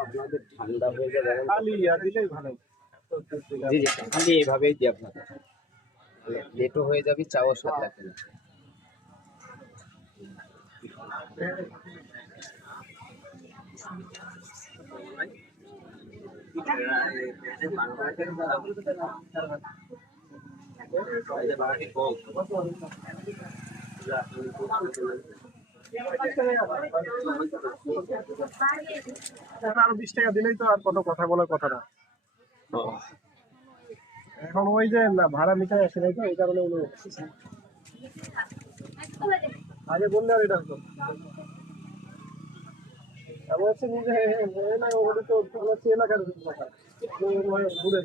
আপনাদের ঠান্ডা হয়ে যাবে খালি দিলেই ভালো। জি জি, খালি এইভাবেই দিই আপনাদের, লেটও হয়ে যাবে, চাও স্বাদ লাগবে না। আরো 20 টাকা দিলেই তো আর কত কথা বলার কথা না। এখন ওই যে ভাড়া মিটার আসে নাই তো, এই কারণে উনি আগে বললে আর এটা হতো। আমি হচ্ছে নিজে না, ওগুলো তো এলাকার কথা ঘুরে